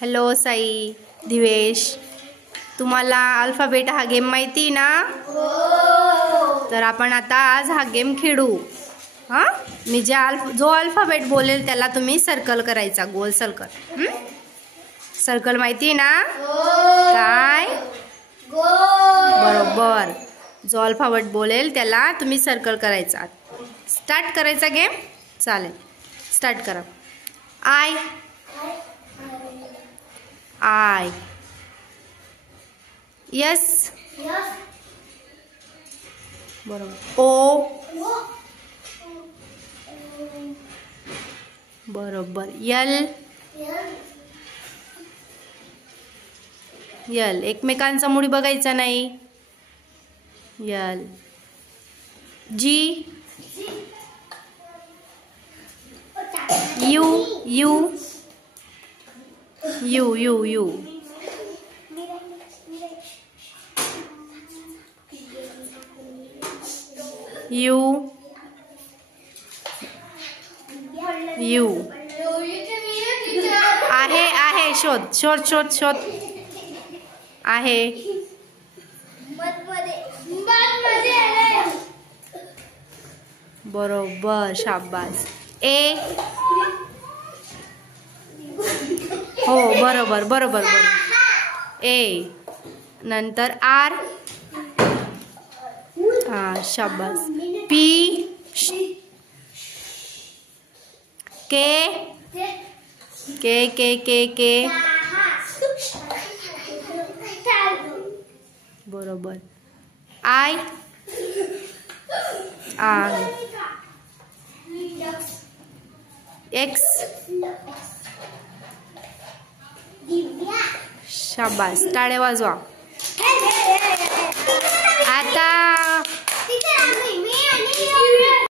Hello Sai, Divesh, तुम्हाला alphabet हा game माहिती ना? तर आपण आता आज हा गेम खेळू. हां, मी जो अल्फाबेट बोलेल त्याला तुम्ही सर्कल करायचा, गोल सर्कल. सर्कल माहिती ना? काय? बरोबर. जो अल्फाबेट बोलेल त्याला तुम्ही सर्कल करायचा. स्टार्ट करायचा गेम. चालेल, स्टार्ट करा. आय. I. Yes. बरोबर. O. बरोबर. L. L. एकमेकांचा मुडी बघायचा नाही. L. G. U. आहे. शोध. आहे. बरोबर, शाबास. ए. हो, बरोबर. ए. नंतर आर. हाँ, शाबास. पी. के. बरोबर. आय. एक्स. शाबास, टाळ्या वाजवा. आता